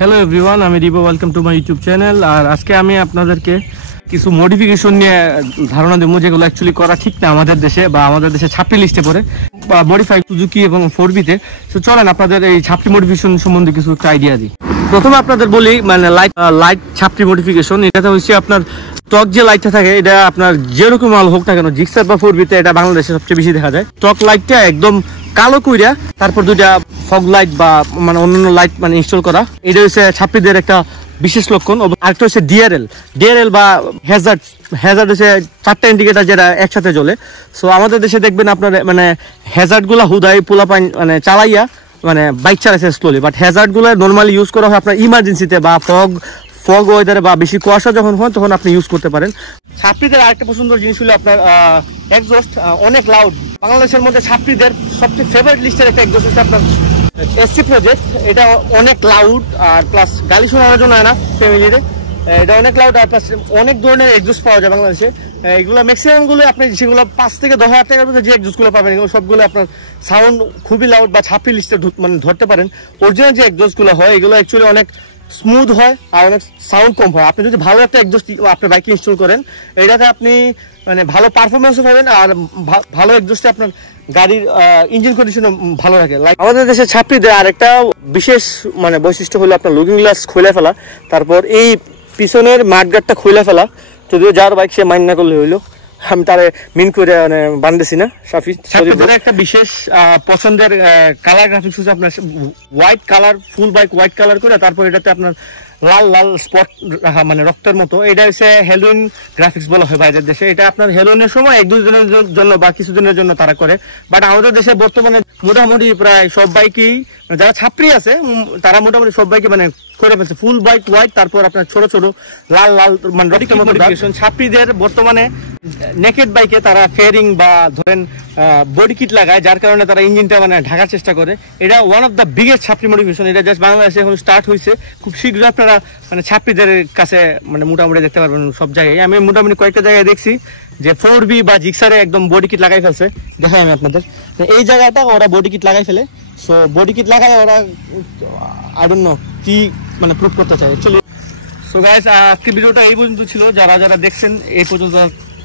Hello everyone, আমি Ribo. Welcome to my YouTube channel. আর আজকে আমি আপনাদেরকে কিছু মডিফিকেশন নিয়ে ধারণা দেবো, যেগুলো অ্যাকচুয়ালি করা ঠিক না আমাদের দেশে, বা আমাদের দেশে ছাপড়ি লিস্টে পড়ে বা মডিফাইড সুজুকি এবং 4B-তে। তো চলেন আপনাদের এই ছাপড়ি মডিফিকেশন সম্বন্ধে কিছু একটা আইডিয়া দিই। প্রথমে আপনাদের বলি, মানে লাইট ছাপড়ি মডিফিকেশন। এটাতে হচ্ছে আপনার স্টক যে লাইটটা থাকে, এটা আপনার যেরকম মাল হোক না কেন, জিক্সার বা 4B-তে এটা বাংলাদেশে সবচেয়ে বেশি দেখা যায়। স্টক লাইটটা একদম কালো কইরা তারপর দুইটা ফগ লাইট বা মানে অন্যান্য লাইট মানে ইনস্টল করা, এটা হচ্ছে ছাপড়িদের একটা বিশেষ লক্ষণ। আরেকটা হচ্ছে ডিআরএল বা হ্যাজার্ড হচ্ছে চারটা ইন্ডিকেটার যেটা একসাথে জ্বলে। সো আমাদের দেশে দেখবেন আপনার মানে হ্যাজার্ড গুলা হুদাই পোলাপাইন মানে চালাইয়া মানে বাইক চালাইছে স্লোলি, বাট হ্যাজার্ড গুলো নর্মালি ইউজ করা হয় আপনার ইমার্জেন্সিতে বা ফগ ওয়েদারে বা বেশি কুয়াশা যখন হয় তখন আপনি ইউজ করতে পারেন। ছাপড়িদের আরেকটা পছন্দ জিনিস হলো আপনার এক্সজস্ট অনেক লাউড। বাংলাদেশের মধ্যে ছাপড়িদের সবচেয়ে ফেভারিট লিস্টের একটা এক্সজস্ট হচ্ছে আপনার এসসি প্রজেক্ট। এটা অনেক লাউড আর প্লাস গালি শোনানোর জন্য হয় না ফ্যামিলিতে, এটা অনেক লাউড আর প্লাস অনেক ধরনের এক্সজস্ট পাওয়া যায় বাংলাদেশে। এগুলো ম্যাক্সিমাম গুলো আপনি যেগুলো 5 থেকে 10,000 টাকার মধ্যে যে এক্সজস্ট গুলো পাবেন, এগুলো সবগুলো আপনার সাউন্ড খুবই লাউড বা ছাপড়ি লিস্টে মানে ধরতে পারেন। অরিজিনাল যে এক্সজস্ট গুলো হয় এগুলো অ্যাকচুয়ালি অনেক স্মুথ হয় আর অনেক সাউন্ড কম হয়। আপনি যদি ভালো একটা এক্সজস্ট আপনার বাইকে ইনস্টল করেন, এটাতে আপনি মানে ভালো পারফরমেন্সও পাবেন আর ভালো এক্সজস্টে আপনার গাড়ির ইঞ্জিন কন্ডিশনও ভালো থাকে। লাইক আমাদের দেশে ছাপড়িদের আরেকটা বিশেষ মানে বৈশিষ্ট্য হলো আপনার লুকিং গ্লাস খুলে ফেলা, তারপর এই পিছনের মাঠগাটটা খুলে ফেলা। যদিও যার বাইক সে মাইন্ড না করলে হইলো, আমি তারে মিন করে মানে বানতেছি না। ছাপড়িদের একটা বিশেষ পছন্দের কালার গ্রাফিক্স হচ্ছে আপনার হোয়াইট কালার, ফুল বাইক হোয়াইট কালার করে তারপর এটাতে আপনার লাল লাল স্পট রাখা মানে রক্তের মতো। এটা হচ্ছে হ্যালোইন গ্রাফিক্স বলা হয় বাইরের দেশে। এটা আপনার হ্যালোইনের সময় 1-2 দিনের জন্য বা কিছুদিনের জন্য তারা করে, বাট আমাদের দেশে বর্তমানে মোটামুটি প্রায় সব বাইকই যারা ছাপড়ি আছে তারা মোটামুটি সব বাইকে মানে করে ফেলছে ফুল বাইক হোয়াইট, তারপর আপনার ছোট ছোট লাল লাল মানে মডিফিকেশন। ছাপড়িদের বর্তমানে নেকেড বাইকে তারা ফেয়ারিং বা ধরেন বডি কিট লাগায়, যার কারণে তারা ইঞ্জিনটা মানে ঢাকার চেষ্টা করে। এটা ওয়ান অফ দ্য বিগেস্ট ছাপড়ি মডিফিকেশন। এটা জাস্ট বাংলাদেশে এখন স্টার্ট হয়েছে, খুব শীঘ্র আপনারা মানে ছাপড়িদের কাছে মানে মোটামুটি দেখতে পারবেন সব জায়গায়। আমি মোটামুটি কয়েকটা জায়গায় দেখছি যে 4B বা জিক্সারে একদম বডি কিট লাগাই ফেলছে। দেখাই আমি আপনাদের এই জায়গাটা ওরা বডি কিট লাগাই ফেলে। সো বডি কিট লাগায় ওরা আই ডোন্ট নো কি মানে প্রুভ করতে চায় চলো। সো গাইস, আজকের ভিডিওটা এই পর্যন্ত ছিল। যারা যারা দেখছেন এই পর্যন্ত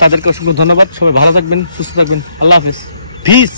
তাদেরকে অসংখ্য ধন্যবাদ। সবাই ভালো থাকবেন, সুস্থ থাকবেন। আল্লাহ হাফেজ, পিস।